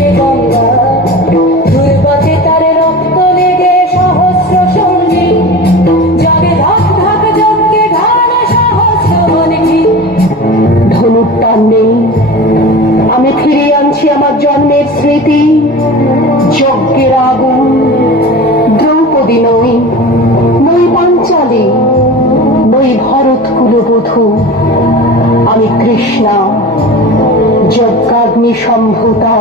সে গঙ্গা, দুর্বাতে তার রক্ত লেগে সহস্র সঙ্গী, জগে ধাক ধাক যজ্ঞে ঢাল সহস্র বনকি। ধনুর টান নেই, আমি ফিরিয়ে আনছি আমার জন্মের স্মৃতি, যজ্ঞের আগুন। দ্রৌপদী নই, নই পাঞ্চালী, নই ভরত কুলবধূ, আমি কৃষ্ণা, যজ্ঞাগ্নি সম্ভূতা।